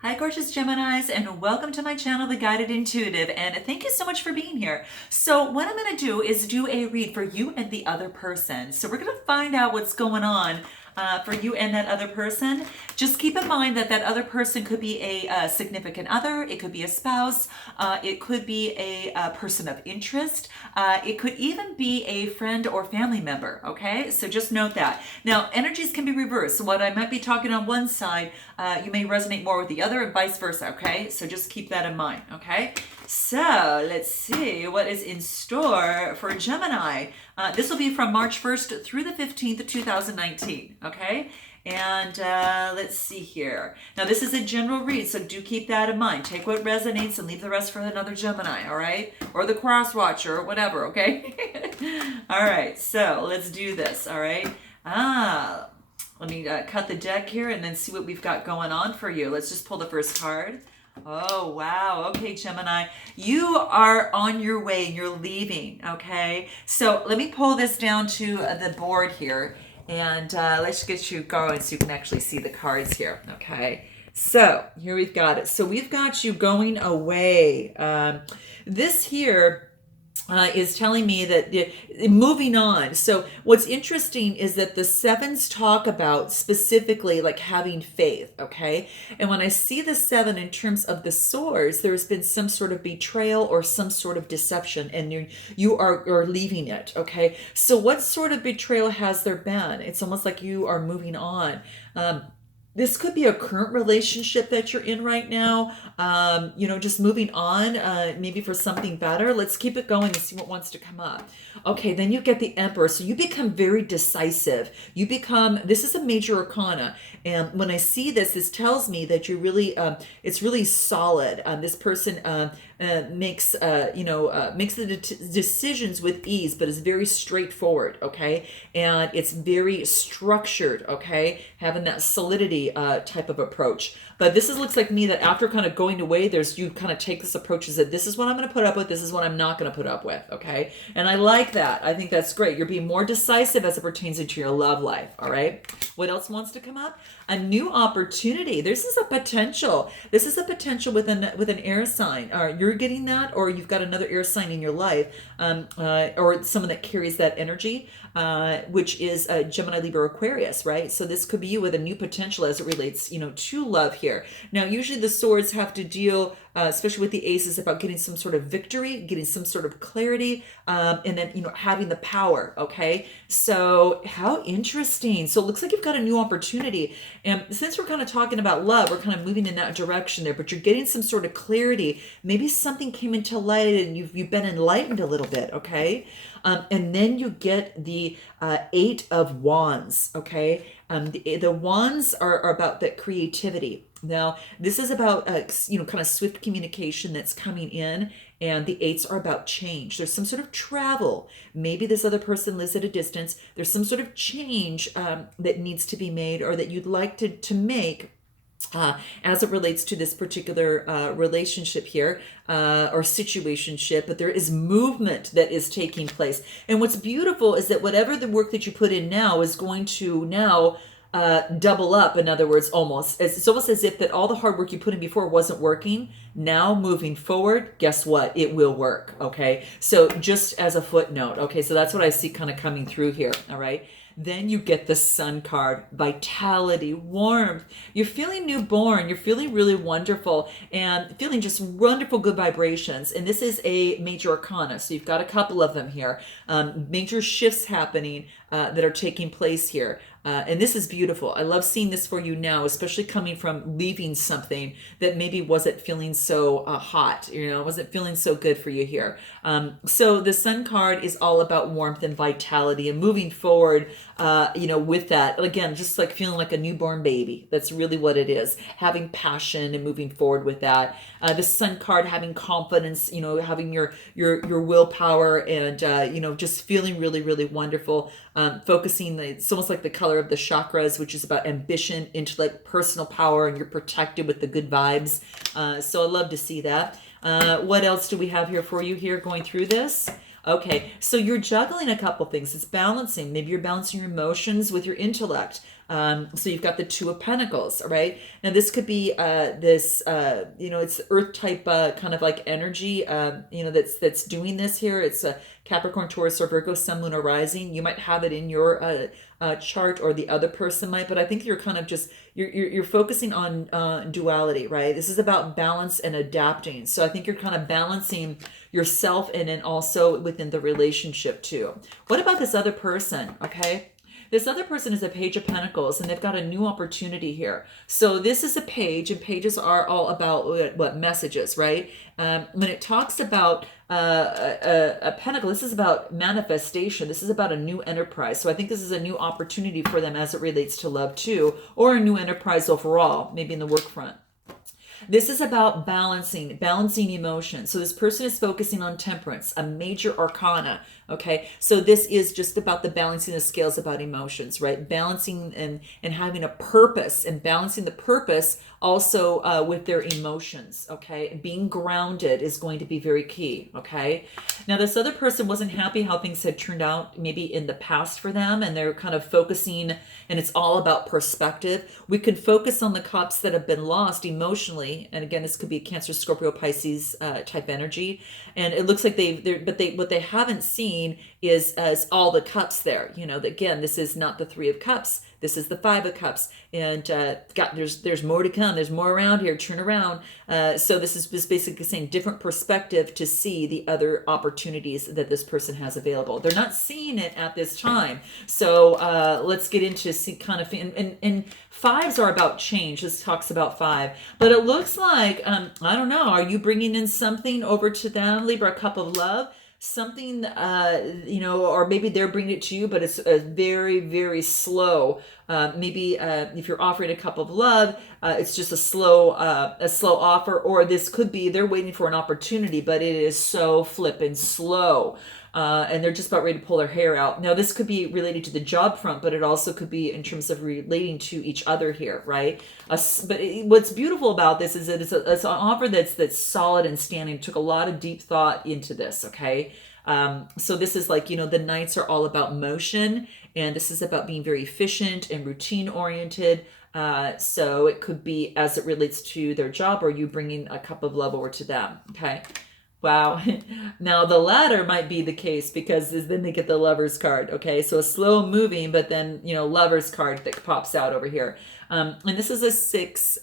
Hi, gorgeous Geminis, and welcome to my channel, The Guided Intuitive, and thank you so much for being here. So what I'm going to do is do a read for you and the other person. So we're going to find out what's going on for you and that other person. Just keep in mind that that other person could be a significant other, it could be a spouse, it could be a person of interest, it could even be a friend or family member, okay? So just note that. Now, energies can be reversed. So what I might be talking on one side, you may resonate more with the other and vice versa, okay? So just keep that in mind, okay? So let's see what is in store for Gemini. This will be from March 1st through the 15th of 2019, okay? And let's see here. Now, this is a general read, so do keep that in mind. Take what resonates and leave the rest for another Gemini, all right? Or the cross watcher or whatever, okay? All right, so let's do this, all right? Let me cut the deck here and then see what we've got going on for you. Let's just pull the first card. Oh, wow. Okay, Gemini, you are on your way and you're leaving, okay? So let me pull this down to the board here and let's get you going so you can actually see the cards here, okay? So here we've got it. So we've got you going away. This here is telling me that moving on. So what's interesting is that the sevens talk about specifically like having faith, okay? And when I see the seven in terms of the swords, there's been some sort of betrayal or some sort of deception, and you are leaving it, okay? So what sort of betrayal has there been? It's almost like you are moving on. This could be a current relationship that you're in right now, just moving on, maybe for something better. Let's keep it going and see what wants to come up. Okay, then you get the Emperor. So you become very decisive. This is a major arcana. And when I see this, this tells me that you're really, it's really solid. This person makes the decisions with ease, but is very straightforward, okay? And it's very structured, okay? Having that solidity type of approach. But looks like me that after kind of going away, you kind of take this approach as that this is what I'm going to put up with, this is what I'm not going to put up with, okay? And I like that. I think that's great. You're being more decisive as it pertains into your love life, all right? What else wants to come up? A new opportunity. This is a potential. This is a potential with an air sign. You're getting that, or you've got another air sign in your life, or someone that carries that energy, which is Gemini, Libra, Aquarius, right? So this could be you with a new potential as it relates, to love here. Now, usually the swords have to deal, especially with the aces, about getting some sort of victory, getting some sort of clarity, and then, having the power, okay? So how interesting. So it looks like you've got a new opportunity. And since we're kind of talking about love, we're kind of moving in that direction there, but you're getting some sort of clarity. Maybe something came into light and you've been enlightened a little bit, okay? And then you get the Eight of Wands, okay? The wands are about that creativity. Now, this is about, kind of swift communication that's coming in, and the eights are about change. There's some sort of travel. Maybe this other person lives at a distance. There's some sort of change that needs to be made, or that you'd like to make as it relates to this particular relationship here or situationship, but there is movement that is taking place. And what's beautiful is that whatever the work that you put in now is going to now double up. In other words, it's almost as if that all the hard work you put in before wasn't working. Now moving forward, guess what? It will work. Okay. So just as a footnote. Okay. So that's what I see kind of coming through here. All right. Then you get the Sun card, vitality, warmth. You're feeling newborn. You're feeling really wonderful and feeling just wonderful, good vibrations. And this is a major arcana. So you've got a couple of them here. Major shifts happening that are taking place here. And this is beautiful. I love seeing this for you now, especially coming from leaving something that maybe wasn't feeling so hot, wasn't feeling so good for you here. So the Sun card is all about warmth and vitality and moving forward, with that. Again, just like feeling like a newborn baby. That's really what it is. Having passion and moving forward with that. The Sun card, having confidence, having your willpower and, just feeling really, really wonderful. Focusing, it's almost like the color of the chakras, which is about ambition, intellect, personal power, and you're protected with the good vibes. So I love to see that. What else do we have here for you here going through this? Okay, so you're juggling a couple things. It's balancing. Maybe you're balancing your emotions with your intellect. So you've got the Two of Pentacles, right? Now this could be it's Earth type kind of like energy, that's doing this here. It's a Capricorn, Taurus, or Virgo, Sun, Moon, or Rising. You might have it in your chart, or the other person might, but I think you're kind of just you're focusing on duality, right? This is about balance and adapting. So I think you're kind of balancing yourself and then also within the relationship too. What about this other person? Okay. This other person is a Page of Pentacles, and they've got a new opportunity here. So this is a page, and pages are all about what messages, right? When it talks about a pentacle, this is about manifestation. This is about a new enterprise. So I think this is a new opportunity for them as it relates to love too, or a new enterprise overall, maybe in the work front. This is about balancing emotions. So this person is focusing on temperance, a major arcana. Okay, so this is just about the balancing the scales about emotions, right? Balancing and having a purpose, and balancing the purpose also with their emotions. Okay, being grounded is going to be very key. Okay, now this other person wasn't happy how things had turned out maybe in the past for them, and they're kind of focusing, and it's all about perspective. We could focus on the cups that have been lost emotionally, and again, this could be Cancer, Scorpio, Pisces type energy, and it looks like what they haven't seen is as all the cups there. Again, this is not the Three of Cups. This is the Five of Cups, and there's more to come. There's more around here. Turn around. So this is just basically saying different perspective to see the other opportunities that this person has available. They're not seeing it at this time. So let's get into kind of and fives are about change. This talks about five, but it looks like I don't know. Are you bringing in something over to them, Libra? A cup of love. Something or maybe they're bringing it to you, but it's a very, very slow. Maybe if you're offering a cup of love, it's just a slow offer, or this could be they're waiting for an opportunity, but it is so flippin' slow. And they're just about ready to pull their hair out. Now, this could be related to the job front, but it also could be in terms of relating to each other here, right? What's beautiful about this is that it's an offer that's solid and standing. It took a lot of deep thought into this, okay? So this is like, the Knights are all about motion, and this is about being very efficient and routine oriented. So it could be as it relates to their job, or you bringing a cup of love over to them, okay? Wow. Now the latter might be the case, because then they get the Lovers card. Okay, so a slow moving, but then Lovers card that pops out over here. And this is a six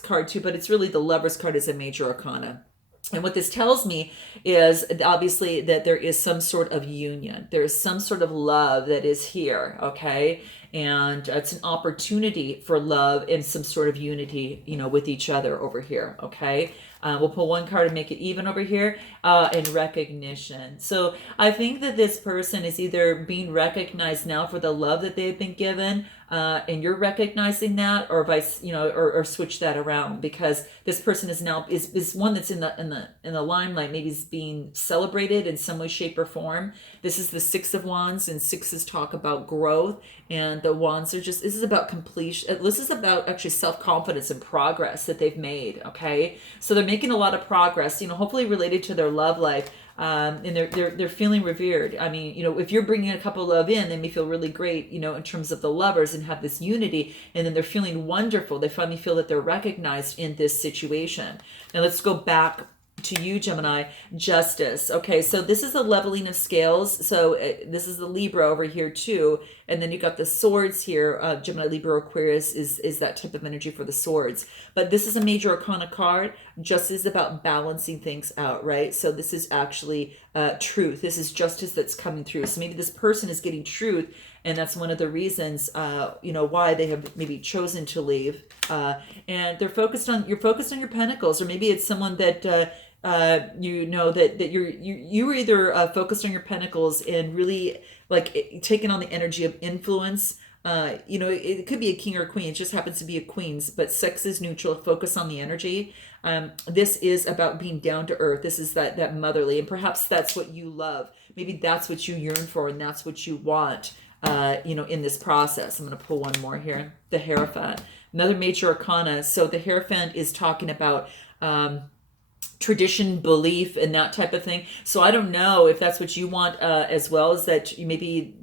card too, but it's really the Lovers card is a major arcana. And what this tells me is obviously that there is some sort of union. There is some sort of love that is here, okay? And it's an opportunity for love and some sort of unity, with each other over here, okay? We'll pull one card and make it even over here, and recognition. So I think that this person is either being recognized now for the love that they've been given, and you're recognizing that, or vice, or switch that around, because this person is now is one that's in the limelight, maybe is being celebrated in some way, shape, or form. This is the Six of Wands, and sixes talk about growth, and the wands are this is about completion. This is about actually self-confidence and progress that they've made. Okay, so they're making a lot of progress, hopefully related to their love life. And they're feeling revered. I mean, if you're bringing a couple of love in, they may feel really great, in terms of the lovers, and have this unity, and then they're feeling wonderful. They finally feel that they're recognized in this situation. Now let's go back to you, Gemini. Justice. Okay, so this is a leveling of scales. So this is the Libra over here too, and then you got the swords here. Gemini, Libra, Aquarius is that type of energy for the swords. But this is a major arcana card. Justice is about balancing things out, right? So this is actually truth. This is justice that's coming through. So maybe this person is getting truth, and that's one of the reasons, why they have maybe chosen to leave. And you're focused on your pentacles, or maybe it's someone that that you were either focused on your pentacles and really like taking on the energy of influence. It could be a king or a queen. It just happens to be a queen's, but sex is neutral. Focus on the energy. This is about being down to earth. This is that motherly, and perhaps that's what you love. Maybe that's what you yearn for, and that's what you want. In this process. I'm going to pull one more here. The Hierophant, another major arcana. So the Hierophant is talking about tradition, belief, and that type of thing. So I don't know if that's what you want, as well as that maybe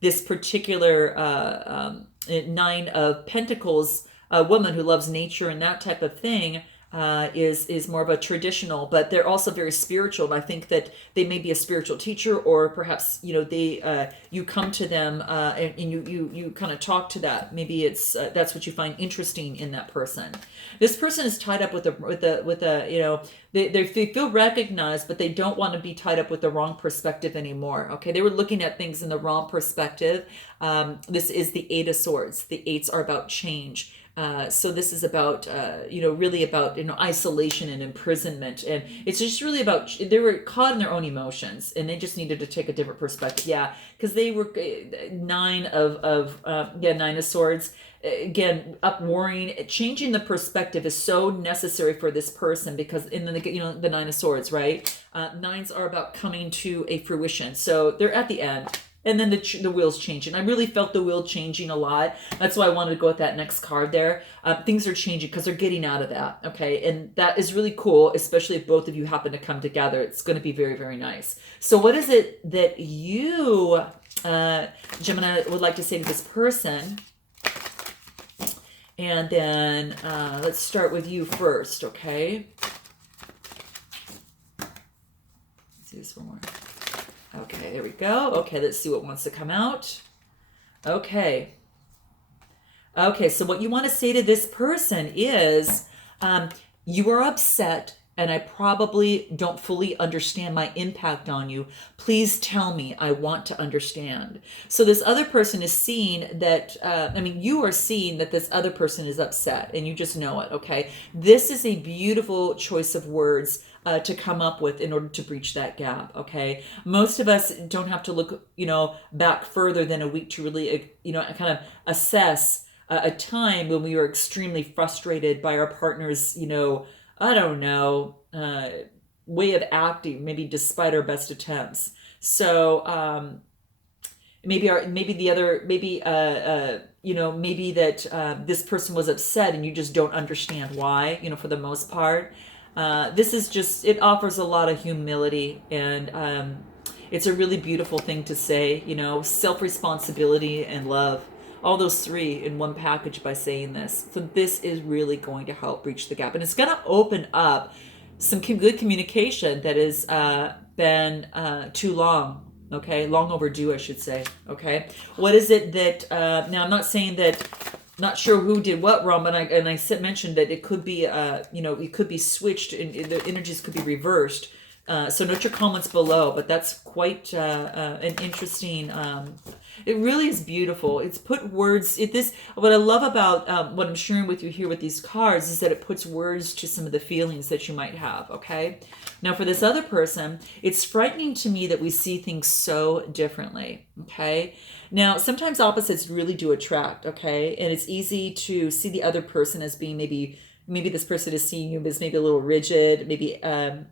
this particular Nine of Pentacles, a woman who loves nature and that type of thing, is more of a traditional, but they're also very spiritual. And I think that they may be a spiritual teacher, or perhaps they you come to them and you kind of talk to that. Maybe it's that's what you find interesting in that person. This person is tied up with a they feel recognized, but they don't want to be tied up with the wrong perspective anymore. Okay, they were looking at things in the wrong perspective. This is the Eight of Swords. The eights are about change. So this is about, really about, isolation and imprisonment. And it's just really about, they were caught in their own emotions and they just needed to take a different perspective. Yeah. Because they were Nine of Swords. Again, up worrying, changing the perspective is so necessary for this person, because in the Nine of Swords, right? Nines are about coming to a fruition. So they're at the end. And then the wheel's changing. I really felt the wheel changing a lot. That's why I wanted to go with that next card there. Things are changing because they're getting out of that. Okay. And that is really cool, especially if both of you happen to come together. It's going to be very, very nice. So what is it that you, Gemini, would like to say to this person? And then let's start with you first. Okay. Let's do this one more. Okay, there we go. Okay, let's see what wants to come out. Okay. Okay, so what you want to say to this person is, you are upset and I probably don't fully understand my impact on you. Please tell me. I want to understand. So this other person is seeing that, you are seeing that this other person is upset and you just know it, okay? This is a beautiful choice of words to come up with in order to breach that gap, okay? Most of us don't have to look, back further than a week to really, kind of assess a time when we were extremely frustrated by our partner's, way of acting, maybe despite our best attempts. So maybe that this person was upset and you just don't understand why, for the most part. This is just, it offers a lot of humility, and it's a really beautiful thing to say, self-responsibility and love. All those three in one package by saying this. So this is really going to help breach the gap. And it's going to open up some good communication that has been too long. Okay, long overdue, I should say. Okay, what is it that, now I'm not saying that, not sure who did what wrong, but I mentioned that it could be, it could be switched, and the energies could be reversed. So note your comments below, but that's quite an interesting, it really is beautiful. It's put words, what I love about what I'm sharing with you here with these cards is that it puts words to some of the feelings that you might have, okay? Now for this other person, it's frightening to me that we see things so differently, okay? Now, sometimes opposites really do attract, okay? And it's easy to see the other person as being maybe this person is seeing you as maybe a little rigid, maybe, kind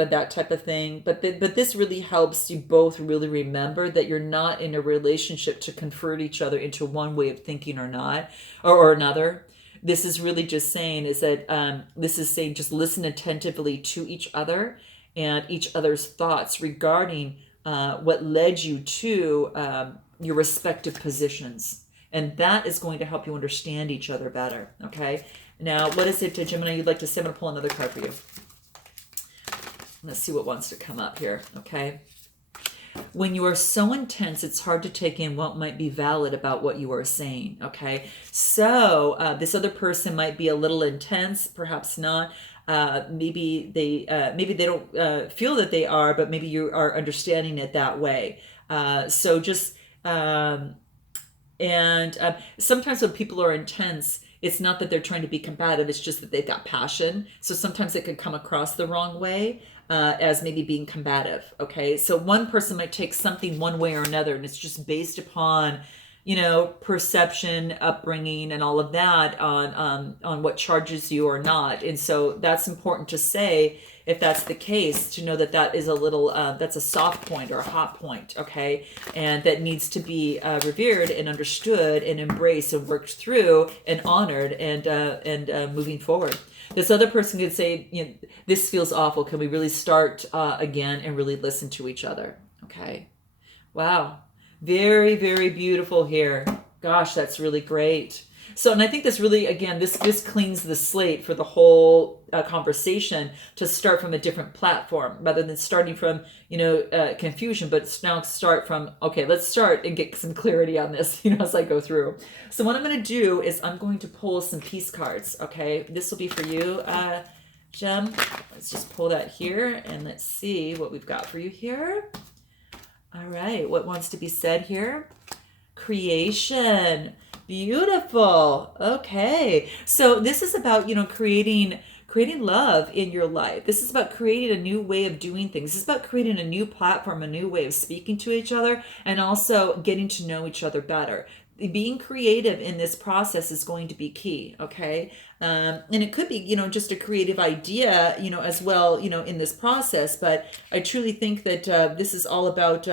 of that type of thing. But this really helps you both really remember that you're not in a relationship to convert each other into one way of thinking or not, or another. This is really just saying just listen attentively to each other and each other's thoughts regarding what led you to your respective positions. And that is going to help you understand each other better, okay? Now, what is it, Gemini, you'd like to say? I'm going to pull another card for you. Let's see what wants to come up here, okay? When you are so intense, it's hard to take in what might be valid about what you are saying, okay? So this other person might be a little intense, perhaps not. Maybe they don't feel that they are, but maybe you are understanding it that way. So just sometimes when people are intense, it's not that they're trying to be combative, it's just that they've got passion. So sometimes it could come across the wrong way as maybe being combative, okay? So one person might take something one way or another, and it's just based upon, perception, upbringing, and all of that on what charges you or not. And so that's important to say, if that's the case, to know that is a little, that's a soft point or a hot point, okay? And that needs to be revered and understood and embraced and worked through and honored and moving forward. This other person could say, this feels awful. Can we really start again and really listen to each other? Okay. Wow. Very, very beautiful here. Gosh, that's really great. So, and I think this really, again, this cleans the slate for the whole conversation to start from a different platform rather than starting from, confusion, but now start from, okay, let's start and get some clarity on this, as I go through. So what I'm going to do is I'm going to pull some peace cards, okay? This will be for you, Gem. Let's just pull that here and let's see what we've got for you here. All right, what wants to be said here? Creation. Beautiful. Okay. So this is about, creating love in your life. This is about creating a new way of doing things. This is about creating a new platform, a new way of speaking to each other, and also getting to know each other better. Being creative in this process is going to be key. Okay. And it could be, just a creative idea, as well, in this process. But I truly think that this is all about,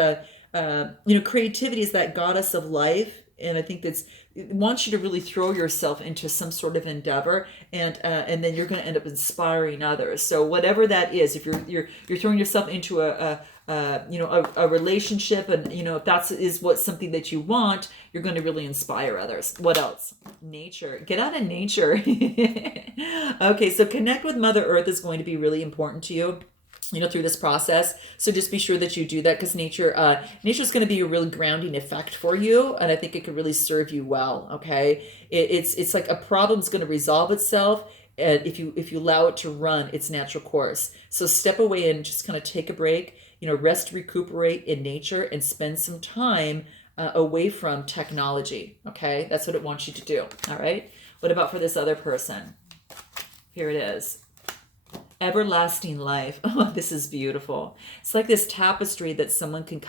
creativity is that goddess of life. And I think it wants you to really throw yourself into some sort of endeavor, and then you're going to end up inspiring others. So whatever that is, if you're throwing yourself into a relationship, and if that's something that you want, you're going to really inspire others. What else? Nature. Get out of nature. Okay, so connect with Mother Earth is going to be really important to you, through this process. So just be sure that you do that, because nature is going to be a really grounding effect for you, and I think it could really serve you well. Okay, it's like a problem's going to resolve itself, and if you allow it to run its natural course. So step away and just kind of take a break. Rest, recuperate in nature, and spend some time away from technology. Okay, that's what it wants you to do. All right. What about for this other person? Here it is. Everlasting life. Oh, this is beautiful. It's like this tapestry that someone can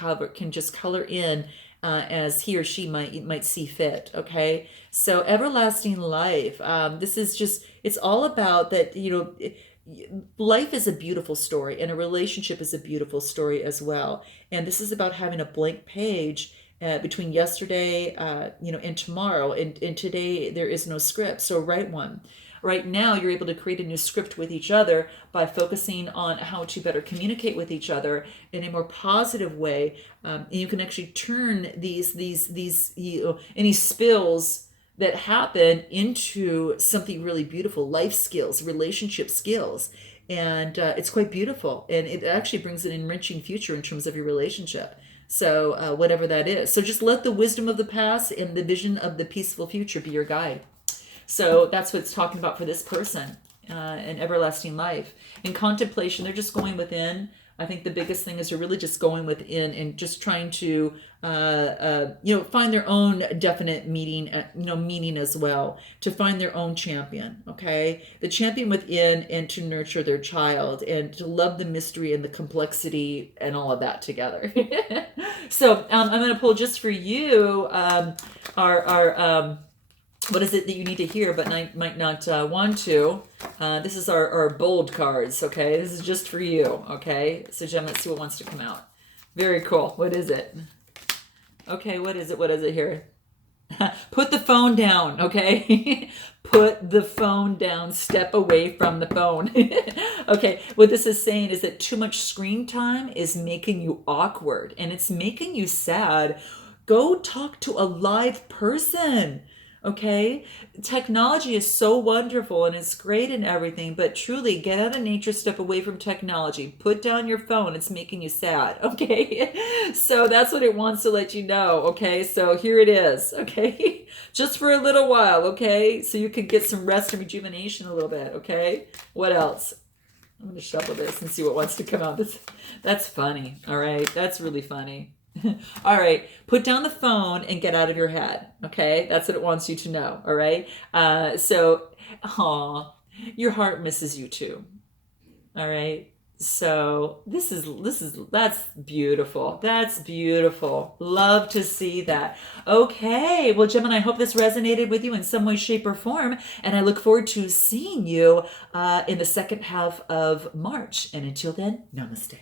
just color in as he or she might see fit. Okay, so everlasting life. This is just, it's all about that. Life is a beautiful story, and a relationship is a beautiful story as well. And this is about having a blank page between yesterday, and tomorrow, and today there is no script. So write one. Right now, you're able to create a new script with each other by focusing on how to better communicate with each other in a more positive way. And you can actually turn these any spills that happen into something really beautiful, life skills, relationship skills. And it's quite beautiful. And it actually brings an enriching future in terms of your relationship. So whatever that is. So just let the wisdom of the past and the vision of the peaceful future be your guide. So that's what it's talking about for this person, an everlasting life. In contemplation, they're just going within. I think the biggest thing is they're really just going within and just trying to, find their own definite meaning as well, to find their own champion, okay? The champion within, and to nurture their child, and to love the mystery and the complexity and all of that together. So I'm going to pull just for you our what is it that you need to hear but might not want to? This is our bold cards, okay? This is just for you, okay? So Jem, let's see what wants to come out. Very cool. What is it? Okay, what is it? What is it here? Put the phone down, okay? Put the phone down. Step away from the phone. Okay, what this is saying is that too much screen time is making you awkward, and it's making you sad. Go talk to a live person. Okay, technology is so wonderful and it's great and everything, but truly get out of nature, step away from technology, put down your phone. It's making you sad. Okay, so that's what it wants to let you know. Okay, so here it is. Okay, just for a little while. Okay, so you can get some rest and rejuvenation a little bit. Okay, what else? I'm going to shuffle this and see what wants to come out. That's funny. All right, that's really funny. All right, put down the phone and get out of your head. Okay, that's what it wants you to know. All right, so your heart misses you too. All right, so that's beautiful. That's beautiful. Love to see that. Okay, well, Gemini, I hope this resonated with you in some way, shape, or form, and I look forward to seeing you in the second half of March. And until then, namaste.